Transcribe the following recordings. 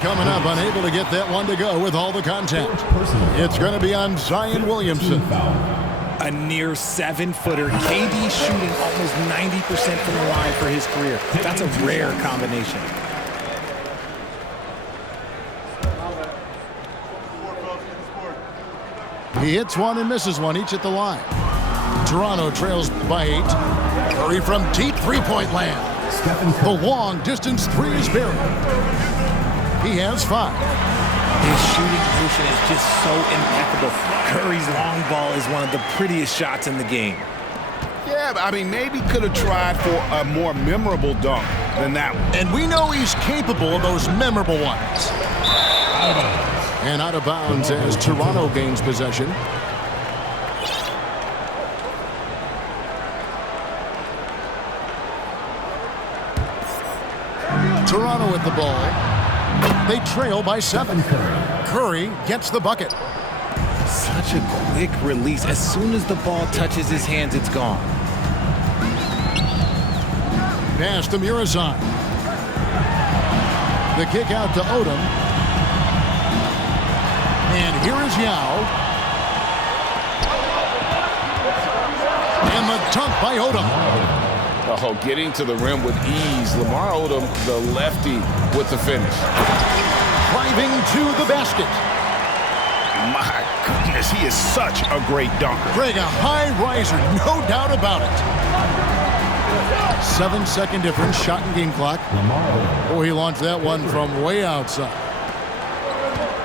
Coming up, unable to get that one to go with all the contact. It's going to be on Zion Williamson. A near 7-footer. KD shooting almost 90% from the line for his career. That's a rare combination. He hits one and misses one, each at the line. Toronto trails by 8. Curry from deep three-point land. The long distance three is buried. He has 5. His shooting motion is just so impeccable. Curry's long ball is one of the prettiest shots in the game. Yeah, I mean, maybe could have tried for a more memorable dunk than that one. And we know he's capable of those memorable ones. And out of bounds as Toronto gains possession. Toronto with the ball. They trail by 7. Curry gets the bucket. Such a quick release. As soon as the ball touches his hands, it's gone. Pass to Murazan. The kick out to Odom. And here is Yao. And the dunk by Odom. Oh, getting to the rim with ease. Lamar Odom, the lefty, with the finish. Driving to the basket. My goodness, he is such a great dunker. Greg, a high riser, no doubt about it. 7-second difference, shot and game clock. Oh, he launched that one from way outside.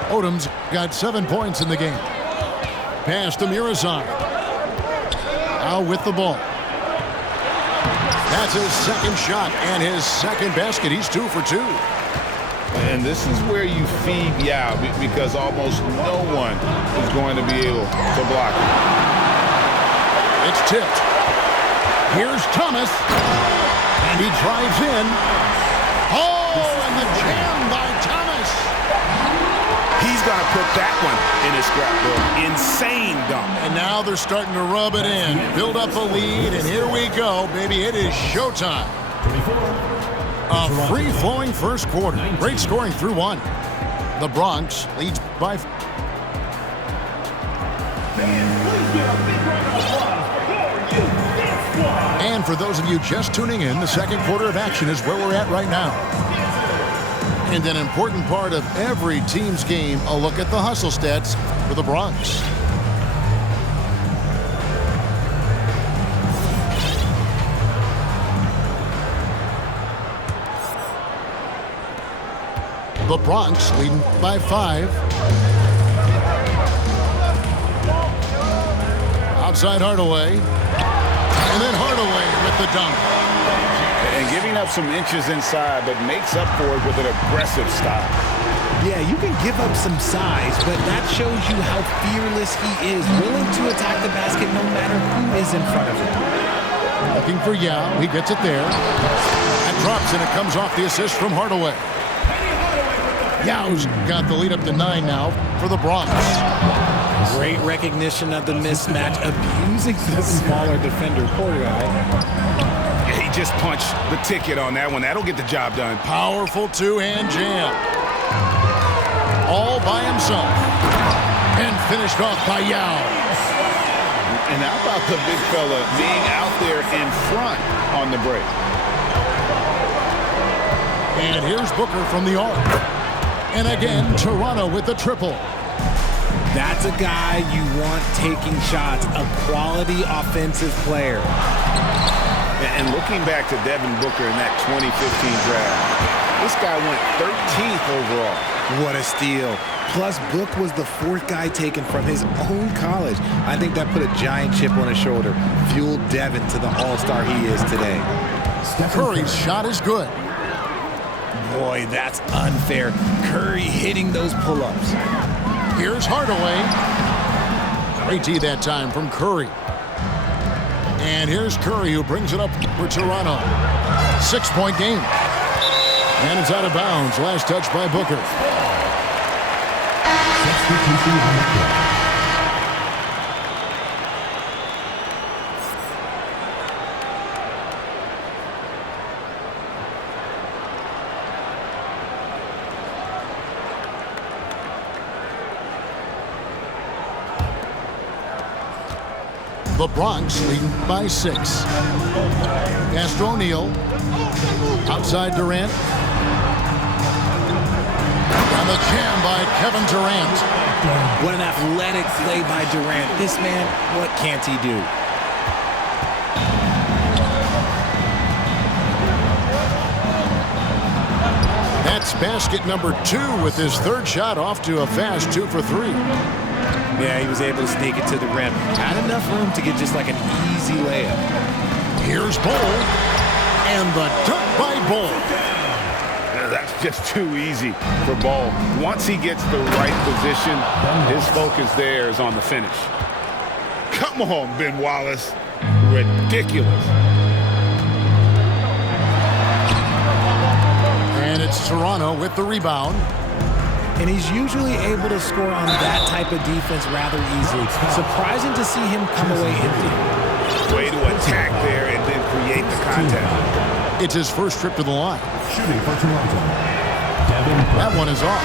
Odom's got 7 points in the game. Pass to Murazan. Now with the ball. That's his second shot and his second basket. He's 2 for 2. And this is where you feed Yao because almost no one is going to be able to block it. It's tipped. Here's Thomas. And he drives in. Oh, and the jam by Thomas. He's going to put that one in his scrapbook. Insane dunk. And now they're starting to rub it in. Build up a lead, and here we go, baby. It is showtime. A free-flowing first quarter. Great scoring through 1. The Bronx leads by... And for those of you just tuning in, the second quarter of action is where we're at right now. And an important part of every team's game, a look at the hustle stats for the Bronx. The Bronx leading by 5. Outside Hardaway. And then Hardaway with the dunk. And giving up some inches inside, but makes up for it with an aggressive style. Yeah, you can give up some size, but that shows you how fearless he is, willing to attack the basket no matter who is in front of him. Looking for Yao. He gets it there. That drops, and it comes off the assist from Hardaway. Yao's got the lead up to 9 now for the Bronx. Great recognition of the mismatch, abusing the smaller defender. Poor guy. Yeah, he just punched the ticket on that one. That'll get the job done. Powerful two-hand jam. All by himself. And finished off by Yao. And how about the big fella being out there in front on the break? And here's Booker from the arc. And again, Toronto with the triple. That's a guy you want taking shots, a quality offensive player. And looking back to Devin Booker in that 2015 draft, this guy went 13th overall. What a steal. Plus, Book was the 4th guy taken from his own college. I think that put a giant chip on his shoulder, fueled Devin to the all-star he is today. Curry's shot is good. Boy, that's unfair. Curry hitting those pull-ups. Here's Hardaway. Great D that time from Curry. And here's Curry who brings it up for Toronto. 6-point game. And it's out of bounds. Last touch by Booker. The Bronx leading by 6. Pass to O'Neal. Outside Durant. And the jam by Kevin Durant. What an athletic play by Durant. This man, what can't he do? That's basket number 2 with his third shot off to a fast 2 for 3. Yeah, he was able to sneak it to the rim. Had enough room to get just like an easy layup. Here's Bol. And the dunk by Bol. That's just too easy for Bol. Once he gets the right position, his focus there is on the finish. Come on, Ben Wallace. Ridiculous. And it's Toronto with the rebound. And he's usually able to score on that type of defense rather easily. Surprising to see him come away empty. Way to attack there and then create the contact. It's his first trip to the line. Shooting for Toronto. That one is off.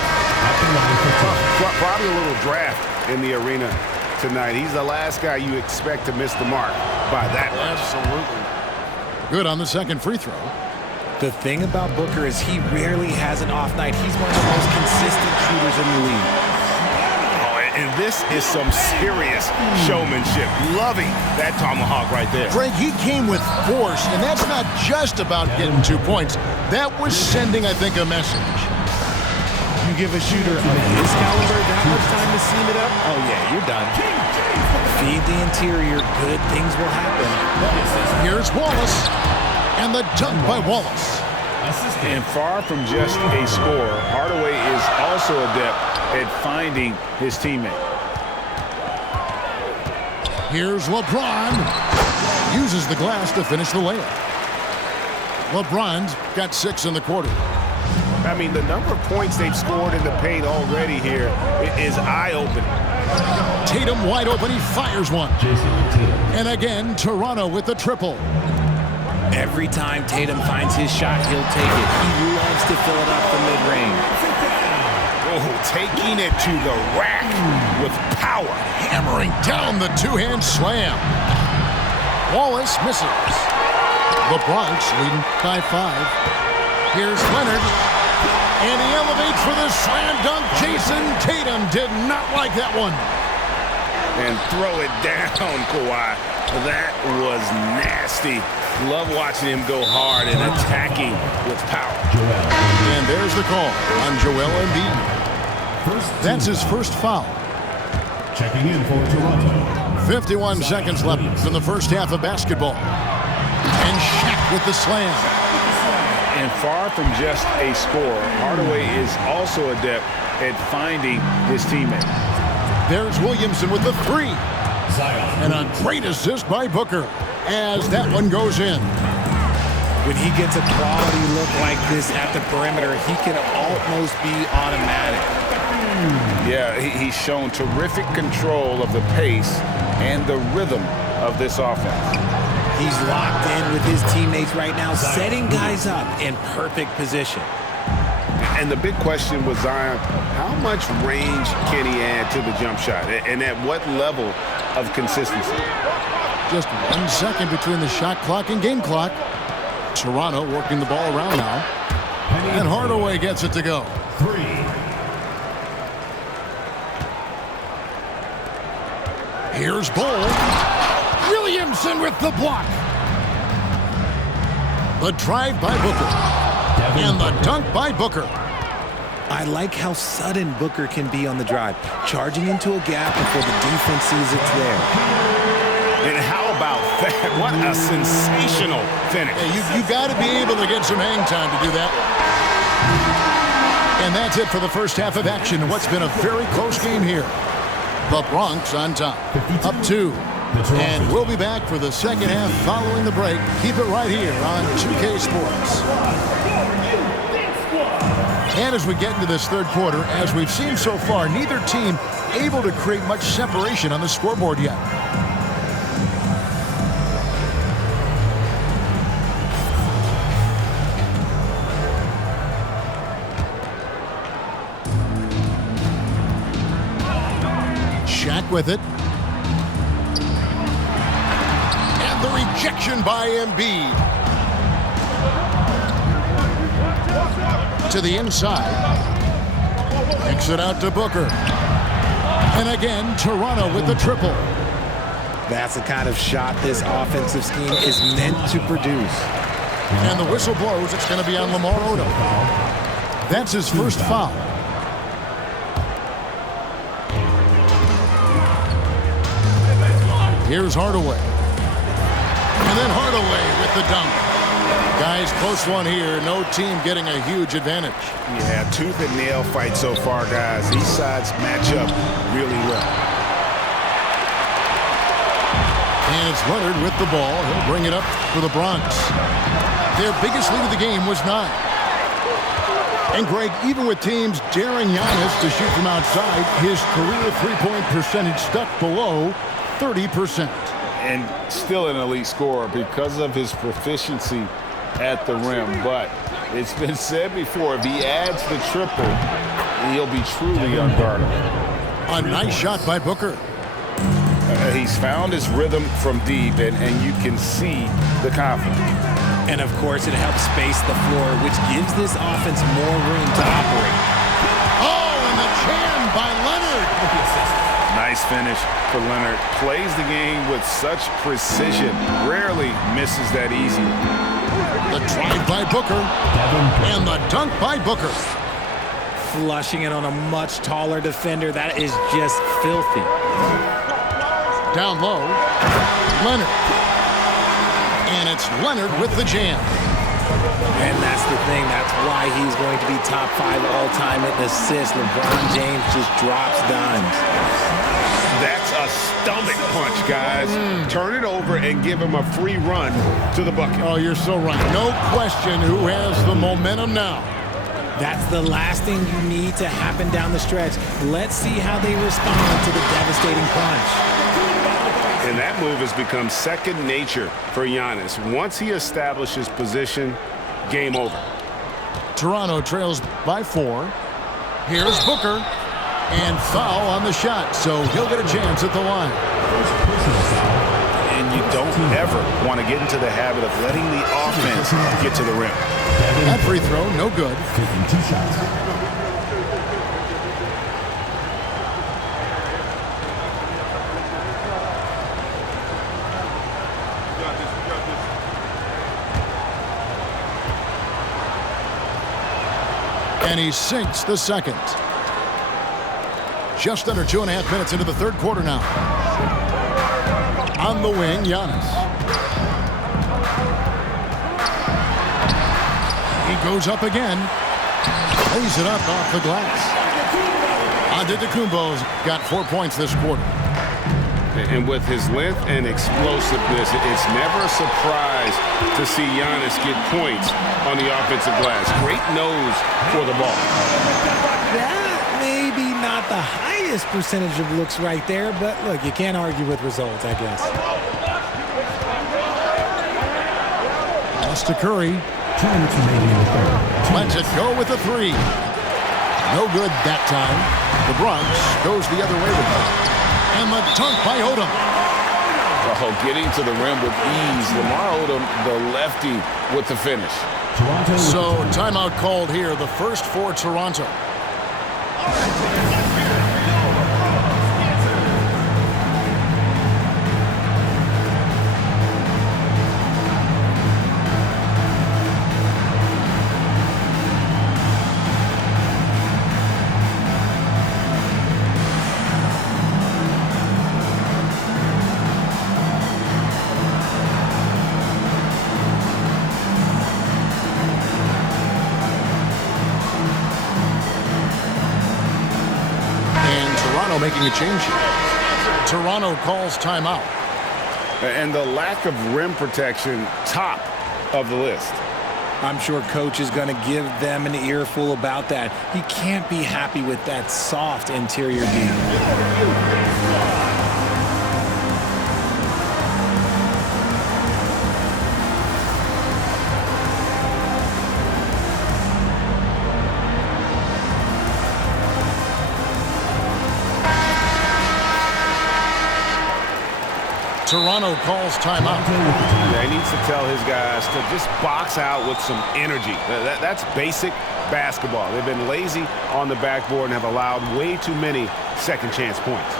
Probably a little draft in the arena tonight. He's the last guy you expect to miss the mark by that much. Absolutely. Good on the second free throw. The thing about Booker is he rarely has an off night. He's one of the most consistent shooters in the league. Oh, and this is some serious showmanship. Loving that tomahawk right there. Greg, he came with force, and that's not just about getting 2 points. That was sending, I think, a message. You give a shooter of his caliber that much time to seam it up, oh yeah, you're done. Feed the interior, good things will happen. Here's Wallace. And the dunk by Wallace. And far from just a scorer, Hardaway is also adept at finding his teammate. Here's LeBron. Uses the glass to finish the layup. LeBron's got 6 in the quarter. I mean, the number of points they've scored in the paint already here is eye-opening. Tatum wide open. He fires one. And again, Toronto with the triple. Every time Tatum finds his shot, he'll take it. He loves to fill it up from mid-range. Oh, taking it to the rack with power. Hammering down the two-hand slam. Wallace misses. The Bronx leading by 5. Here's Leonard. And he elevates for the slam dunk. Jason Tatum did not like that one. And throw it down, Kawhi. That was nasty. Love watching him go hard and attacking with power. And there's the call on Joel Embiid. That's his first foul. Checking in for Toronto. 51 seconds left in the first half of basketball. And Shaq with the slam. And far from just a scorer, Hardaway is also adept at finding his teammate. There's Williamson with the 3. Zion. And a great assist by Booker as that one goes in. When he gets a quality look like this at the perimeter, he can almost be automatic. Yeah, he's shown terrific control of the pace and the rhythm of this offense. He's locked in with his teammates right now, setting guys up in perfect position. And the big question with Zion, how much range can he add to the jump shot? And at what level of consistency? Just 1 second between the shot clock and game clock. Toronto working the ball around now. And Hardaway gets it to go. 3. Here's Bol. Williamson with the block. The drive by Booker. And the dunk by Booker. I like how sudden Booker can be on the drive, charging into a gap before the defense sees it's there. And how about that? What a sensational finish. Yeah, you got to be able to get some hang time to do that. And that's it for the first half of action. What's been a very close game here. The Bronx on top, up 2. And we'll be back for the second half following the break. Keep it right here on 2K Sports. And as we get into this third quarter, as we've seen so far, neither team able to create much separation on the scoreboard yet. Shaq with it. Rejection by Embiid. To the inside. Kicks it out to Booker. And again, Toronto with the triple. That's the kind of shot this offensive scheme is meant to produce. And the whistle blows. It's going to be on Lamar Odom. That's his first foul. Here's Hardaway. And then Hardaway with the dunk. Guys, close one here. No team getting a huge advantage. Yeah, tooth and nail fight so far, guys. These sides match up really well. And it's Leonard with the ball. He'll bring it up for the Bronx. Their biggest lead of the game was 9. And Greg, even with teams daring Giannis to shoot from outside, his career three-point percentage stuck below 30%. And still an elite scorer because of his proficiency at the rim. But it's been said before, if he adds the triple, he'll be truly unguardable. A nice shot by Booker. He's found his rhythm from deep, and you can see the confidence. And, of course, it helps space the floor, which gives this offense more room to operate. Oh, and the jam by Leonard. Nice finish for Leonard. Plays the game with such precision. Rarely misses that easy. The drive by Booker. And the dunk by Booker. Flushing it on a much taller defender. That is just filthy. Down low. Leonard. And it's Leonard with the jam. And that's the thing. That's why he's going to be top 5 all-time in assists. LeBron James just drops dimes. That's a stomach punch, guys. Turn it over and give him a free run to the bucket. Oh, you're so right. No question who has the momentum now. That's the last thing you need to happen down the stretch. Let's see how they respond to the devastating punch. And that move has become second nature for Giannis. Once he establishes position, game over. Toronto trails by 4. Here's Booker. And foul on the shot, so he'll get a chance at the line. And you don't ever want to get into the habit of letting the offense get to the rim. That free throw, no good. 52 shots. And he sinks the second. Just under 2.5 minutes into the third quarter now. On the wing, Giannis. He goes up again. Lays it up off the glass. Antetokounmpo's got 4 points this quarter. And with his length and explosiveness, it's never a surprise to see Giannis get points on the offensive glass. Great nose for the ball. That may be not the highest percentage of looks right there, but look, you can't argue with results, I guess. Pass to Curry. 2 minutes remaining in the third. Lets it go with a 3. No good that time. The Bronx goes the other way with it. And the dunk by Odom. Oh, getting to the rim with ease. Lamar Odom, the lefty, with the finish. Toronto. So, timeout called here. The first for Toronto. Making a change here. Toronto calls timeout. And the lack of rim protection, top of the list. I'm sure coach is going to give them an earful about that. He can't be happy with that soft interior D. Toronto calls timeout. Yeah, he needs to tell his guys to just box out with some energy. That's basic basketball. They've been lazy on the backboard and have allowed way too many second chance points.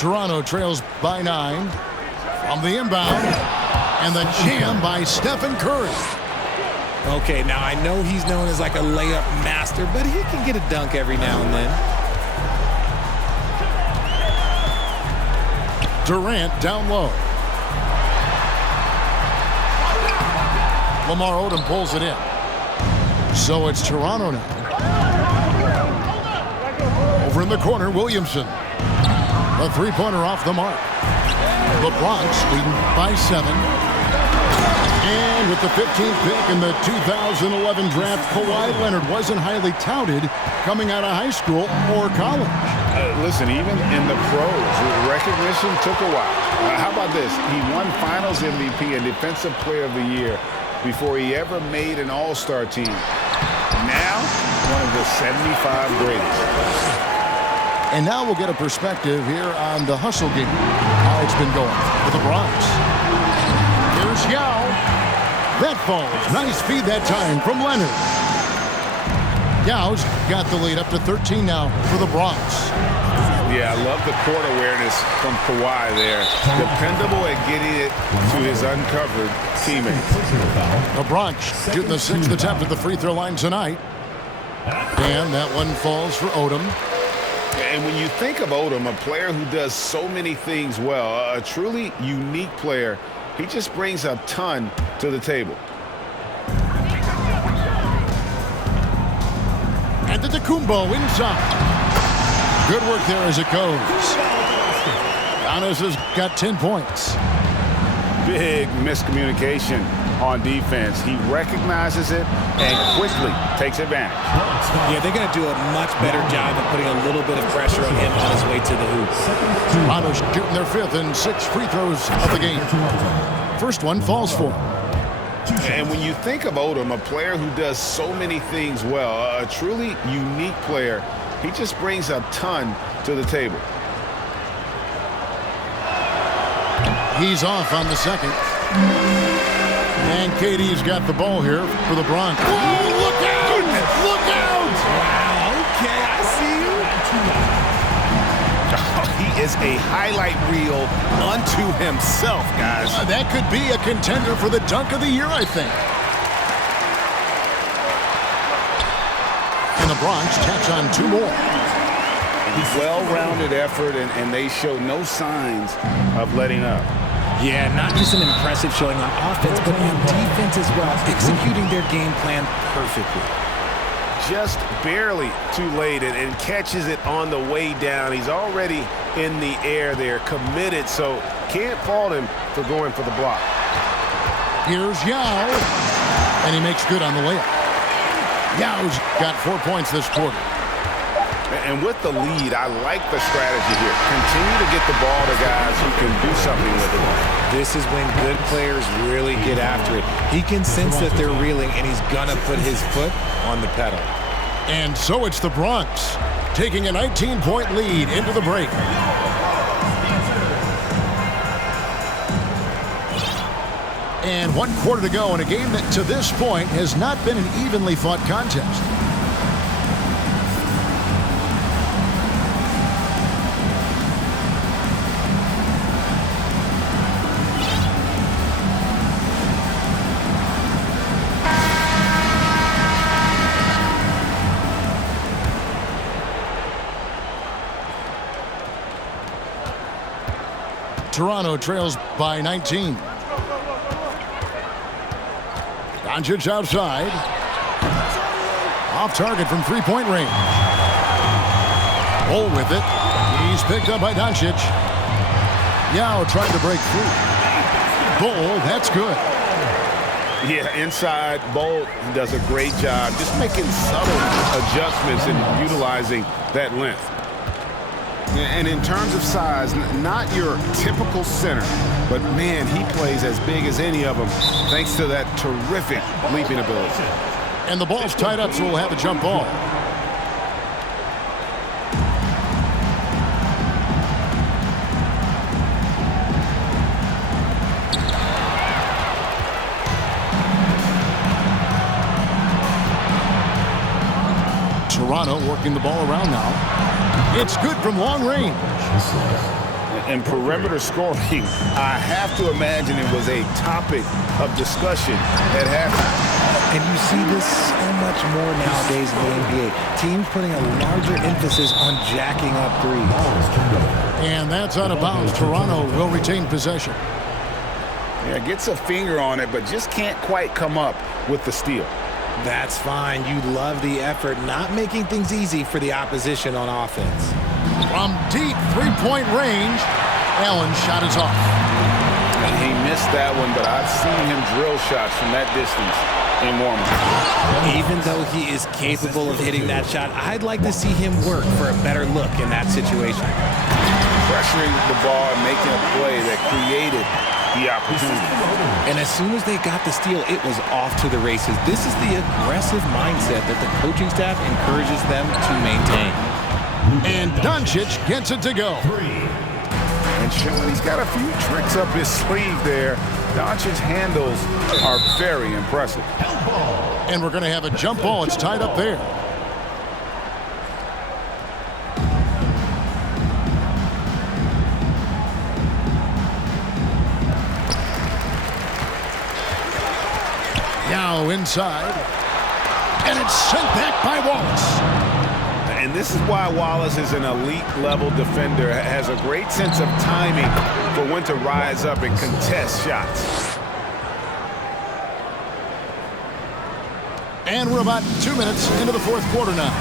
Toronto trails by 9 from the inbound, and the jam by Stephen Curry. Okay, now I know he's known as like a layup master, but he can get a dunk every now and then. Durant down low. Lamar Odom pulls it in. So it's Toronto now. Over in the corner, Williamson. The three-pointer off the mark. The Bronx leading by 7. And with the 15th pick in the 2011 draft, Kawhi Leonard wasn't highly touted coming out of high school or college. Listen, even in the pros, recognition took a while. How about this? He won Finals MVP and Defensive Player of the Year before he ever made an All-Star team. Now, one of the 75 greatest. And now we'll get a perspective here on the hustle game, how it's been going for the Bronx. Here's Yao. That falls. Nice feed that time from Leonard. Yao's got the lead up to 13 now for the Bronx. Yeah, I love the court awareness from Kawhi there. Dependable at getting it to his uncovered teammates. The Bronx shooting the 6th attempt at the free throw line tonight. And that one falls for Odom. And when you think of Odom, a player who does so many things well, a truly unique player, he just brings a ton to the table. And the Antetokounmpo inside. Good work there as it goes. Giannis has got 10 points. Big miscommunication on defense. He recognizes it and quickly takes advantage. Yeah, they're going to do a much better job of putting a little bit of pressure on him on his way to the hoop. Toronto shooting their 5th and 6th free throws of the game. First one falls for him. And when you think of Odom, a player who does so many things well, a truly unique player, he just brings a ton to the table. He's off on the second. And KD's got the ball here for the Bronx. Whoa, look out! Look out! Wow, okay, I see you. He is a highlight reel unto himself, guys. That could be a contender for the dunk of the year, I think. And the Bronx tacks on 2 more. Well-rounded effort, and they show no signs of letting up. Yeah, not just an impressive showing on offense, but on defense as well, executing their game plan perfectly. Just barely too late and catches it on the way down. He's already in the air there, committed, so can't fault him for going for the block. Here's Yao, and he makes good on the layup. Yao's got 4 points this quarter. And with the lead, I like the strategy here. Continue to get the ball to guys who can do something with it. This is when good players really get after it. He can sense that they're reeling, and he's going to put his foot on the pedal. And so it's the Bronx taking a 19-point lead into the break. And 1 quarter to go in a game that to this point has not been an evenly fought contest. Toronto trails by 19. Doncic outside. Off target from three-point range. Bol with it. He's picked up by Doncic. Yao trying to break free. Bol, that's good. Yeah, inside, Bol does a great job just making subtle adjustments and utilizing that length. And in terms of size, not your typical center, but man, he plays as big as any of them thanks to that terrific leaping ability. And the ball's tied up, so we'll have a jump ball. Toronto working the ball around now. It's good from long range. And perimeter scoring, I have to imagine it was a topic of discussion at halftime. And you see this so much more nowadays in the NBA. Teams putting a larger emphasis on jacking up threes. And that's out of bounds. Toronto will retain possession. Yeah, gets a finger on it, but just can't quite come up with the steal. That's fine. You love the effort, not making things easy for the opposition on offense. From deep three-point range, Allen's shot is off. And he missed that one, but I've seen him drill shots from that distance in warm-up. Even though he is capable of hitting that shot, I'd like to see him work for a better look in that situation. Pressuring the ball and making a play that created the opportunity. And as soon as they got the steal, it was off to the races. This is the aggressive mindset that the coaching staff encourages them to maintain. And Doncic gets it to go. And showing he's got a few tricks up his sleeve there. Doncic's handles are very impressive. And we're going to have a jump ball. It's tied up there. Now inside, and it's sent back by Wallace. And this is why Wallace is an elite-level defender, has a great sense of timing for when to rise up and contest shots. And we're about 2 minutes into the fourth quarter now.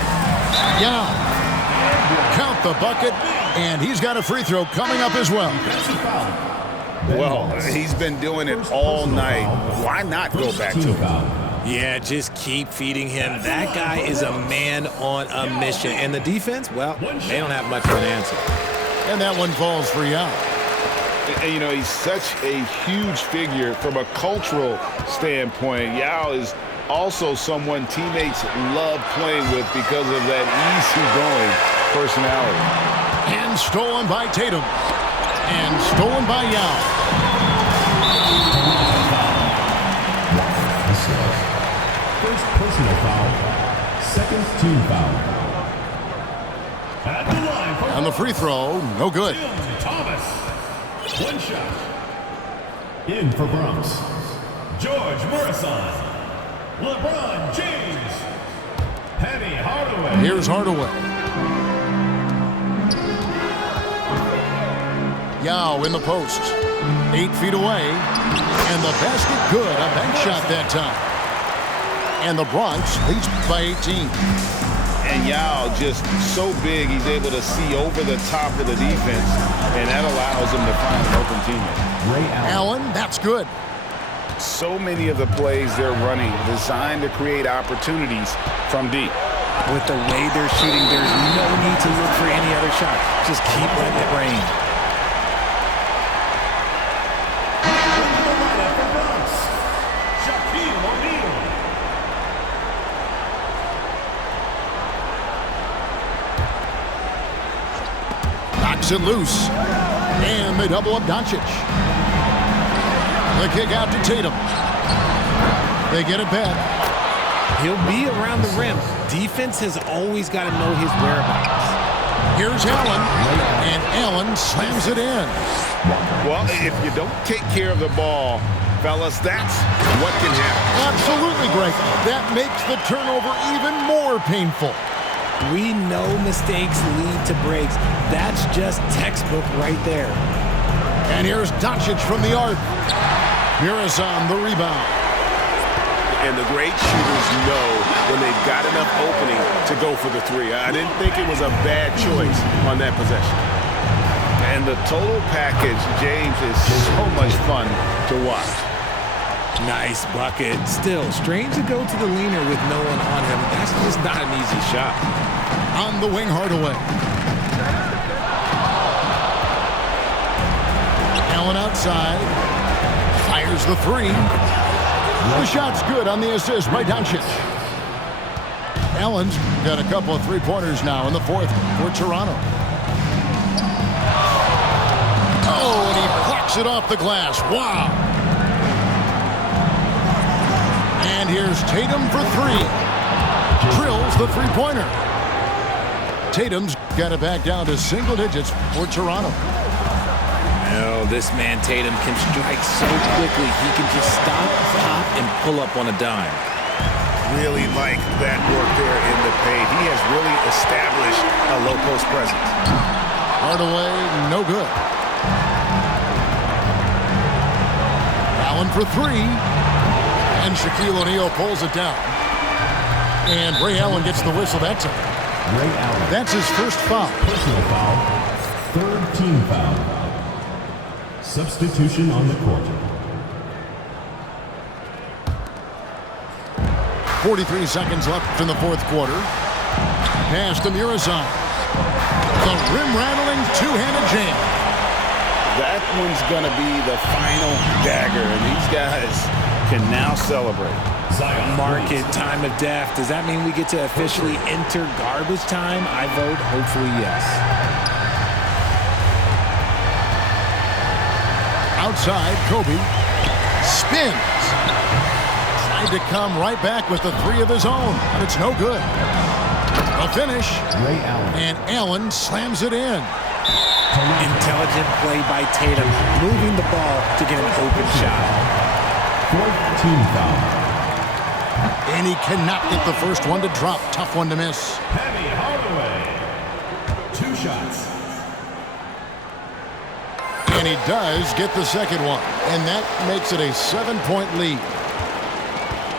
Yao, count the bucket, and he's got a free throw coming up as well. Well, he's been doing it all night. Why not go back to him? Yeah, just keep feeding him. That guy is a man on a mission. And the defense, well, they don't have much of an answer. And that one falls for Yao. And, you know, he's such a huge figure from a cultural standpoint. Yao is also someone teammates love playing with because of that easygoing personality. And stolen by Tatum. And stolen by Yao. First personal foul, second team foul. At the line for And the free throw, no good. Thomas. One shot. In for Bronx, George Morrison. LeBron James. Penny Hardaway. Here's Hardaway. Yao in the post. 8 feet away. And the basket good. A bank shot that time. And the Bronx leads by 18. And Yao just so big, he's able to see over the top of the defense, and that allows him to find an open teammate. Ray Allen. Allen, that's good. So many of the plays they're running designed to create opportunities from deep. With the way they're shooting, there's no need to look for any other shot. Just keep letting it rain. Knocks it loose. And they double up Doncic. The kick out to Tatum. They get it back. He'll be around the rim. Defense has always got to know his whereabouts. Here's Allen. And Allen slams it in. Well, if you don't take care of the ball, fellas, that's what can happen. Absolutely, Greg. That makes the turnover even more painful. We know mistakes lead to breaks. That's just textbook right there. And here's Doncic from the arc. Muresan the rebound. And the great shooters know when they've got enough opening to go for the three. I didn't think it was a bad choice on that possession. And the total package, James, is so much fun to watch. Nice bucket. Still, strange to go to the leaner with no one on him. That's just not an easy shot. On the wing, Hardaway. side. Fires the three. The shot's good on the assist by Doncic. Allen's got a couple of three-pointers now in the fourth for Toronto. Oh, and he blocks it off the glass. Wow. And here's Tatum for three. Drills the three-pointer. Tatum's got it back down to single digits for Toronto. No, this man Tatum can strike so quickly. He can just stop, pop, and pull up on a dime. Really like that work there in the paint. He has really established a low post presence. Hardaway, no good. Allen for three. And Shaquille O'Neal pulls it down. And Ray Allen gets the whistle that time. Ray Allen. That's his first foul. Personal foul. Third team foul. Substitution on the court. 43 seconds left in the fourth quarter. Pass to Murazan. The rim-rattling two-handed jam. That one's going to be the final dagger, and these guys can now celebrate. Zion. Market time of death. Does that mean we get to officially enter garbage time? I vote hopefully yes. Outside, Kobe spins. Tried to come right back with the three of his own, but it's no good. A finish. Ray Allen. And Allen slams it in. Intelligent play by Tatum, moving the ball to get an open shot. Fourth team foul. And he cannot get the first one to drop. Tough one to miss. Penny Hardaway. 2 shots. And he does get the second one. And that makes it a 7-point lead.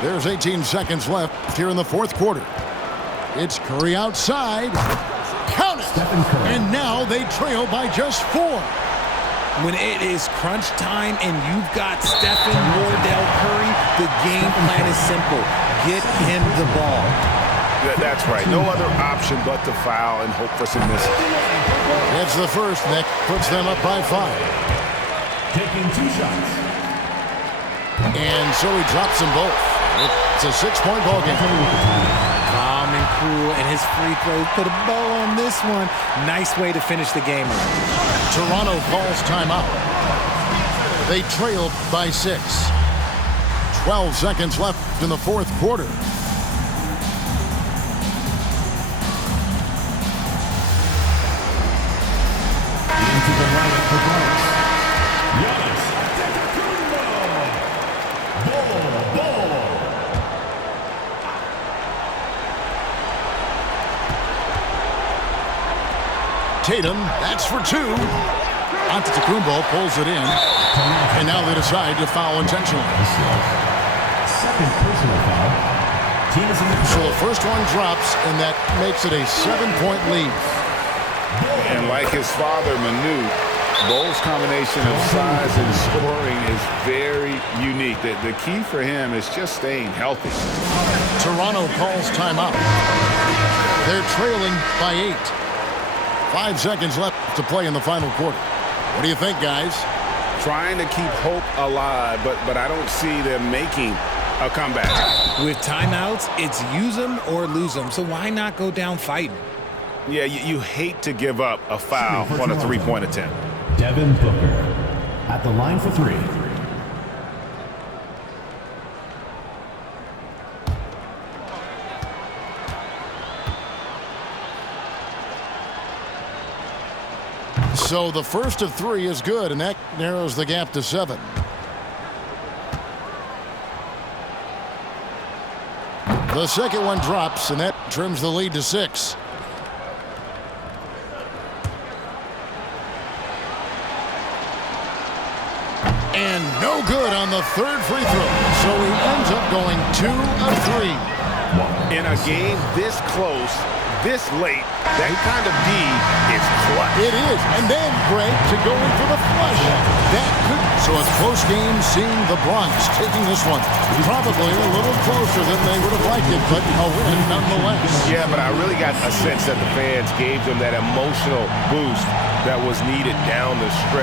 There's 18 seconds left here in the fourth quarter. It's Curry outside. Count it. Stephen Curry. And now they trail by just 4. When it is crunch time and you've got Stephen Wardell Curry, the game plan is simple. Get him the ball. That's right. No other option but to foul and hope for some misses. That's the first. That puts them up by 5. Taking 2 shots. And so he drops them both. It's a 6-point ball game. Calm and cool, and his free throws put a bow on this one. Nice way to finish the game. Toronto calls timeout. They trail by 6. 12 seconds left in the fourth quarter. Into the lineup for Bronx. Giannis Antetokounmpo. Ball. Tatum, that's for 2. Antetokounmpo pulls it in. And now they decide to foul intentionally. Second personal foul. Teams in the So the first one drops, and that makes it a 7-point lead. And like his father, Manu, Bo's combination of size and scoring is very unique. The key for him is just staying healthy. Toronto calls timeout. They're trailing by 8. 5 seconds left to play in the final quarter. What do you think, guys? Trying to keep hope alive, but I don't see them making a comeback. With timeouts, it's use them or lose them. So why not go down fighting? Yeah, you hate to give up a foul on a three-point attempt. Devin Booker at the line for 3. So the first of 3 is good, and that narrows the gap to 7. The second one drops, and that trims the lead to 6. And no good on the third free throw. So he ends up going 2 of 3. In a game this close, this late, that kind of D is clutch. It is. And then, Greg, to go in for the flush. That could. So a close game, seeing the Bronx taking this one. Probably a little closer than they would have liked it, but a win nonetheless. Yeah, but I really got a sense that the fans gave them that emotional boost that was needed down the stretch.